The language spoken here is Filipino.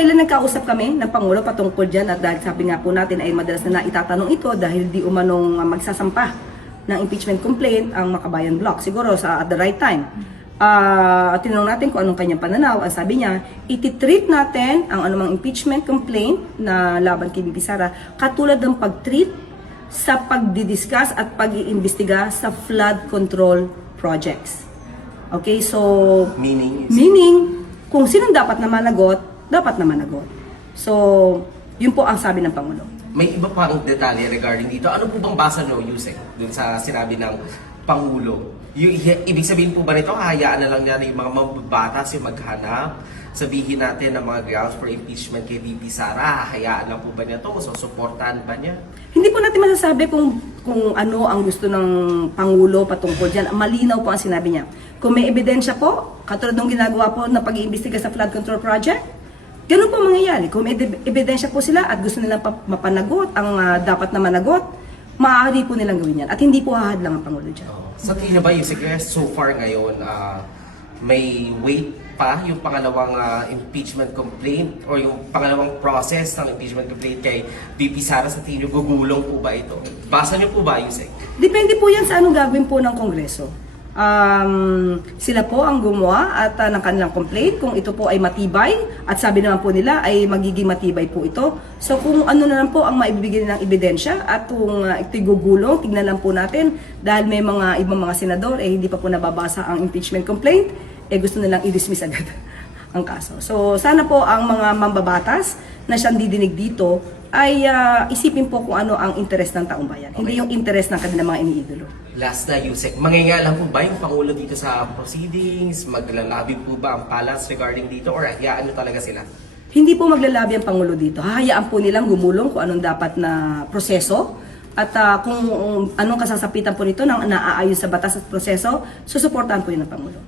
Kamakailan nagkausap kami ng Pangulo patungkol dyan at dahil sabi nga po natin ay madalas na itatanong ito dahil di umanong magsasampa ng impeachment complaint ang Makabayan Block. Siguro at the right time. Tinanong natin kung anong kanyang pananaw. Ang sabi niya, iti-treat natin ang anumang impeachment complaint na laban kay Bibi Sara katulad ng pag-treat sa pagdidiscuss at pag-iimbestiga sa flood control projects. Okay, so meaning kung sinong dapat na managot, dapat na managot. So, yun po ang sabi ng Pangulo. May iba pang detalye regarding dito. Ano po bang basa no, Yusek, dun sa sinabi ng Pangulo? Ibig sabihin po ba nito, hahayaan na lang niya yung mga mababatas yung maghanap? Sabihin natin ng mga grounds for impeachment kay VP Sara, hahayaan lang po ba niya to? So, supportahan ba niya? Hindi po natin masasabi kung ano ang gusto ng Pangulo patungkol dyan. Malinaw po ang sinabi niya. Kung may ebidensya po, katulad ng ginagawa po na pag-iimbestiga sa flood control project, ganun po mangyayari. Kung may ebidensya po sila at gusto nilang mapanagot ang dapat na managot, maaari po nilang gawin yan. At hindi po hahad lang ang Pangulo dyan. Sa tingin ba, Yusek, so far ngayon, may weight pa yung pangalawang impeachment complaint or yung pangalawang process ng impeachment complaint kay VP Sara? Sa tingin niyo, gugulong po ba ito? Basa niyo po ba, Yusek? Depende po yan sa anong gagawin po ng Kongreso. Sila po ang gumawa at ng kanilang complaint kung ito po ay matibay at sabi naman po nila ay magiging matibay po ito. So kung ano na lang po ang maibibigay ng ebidensya at kung ito'y gugulong, tignan lang po natin dahil may mga ibang mga senador hindi pa po nababasa ang impeachment complaint, gusto nilang i-dismiss agad ang kaso. So sana po ang mga mambabatas na siyang didinig dito ay isipin po kung ano ang interes ng taong bayan. Hindi yung interes ng kanilang mga iniidolo. Last na, Yusek, mangingalan po ba yung Pangulo dito sa proceedings? Maglalabi po ba ang palace regarding dito or hayaan nyo talaga sila? Hindi po maglalabi ang Pangulo dito. Hahayaan po nilang gumulong kung anong dapat na proseso at kung anong kasasapitan po nito ng naaayon sa batas at proseso, susuportahan po yun ng Pangulo.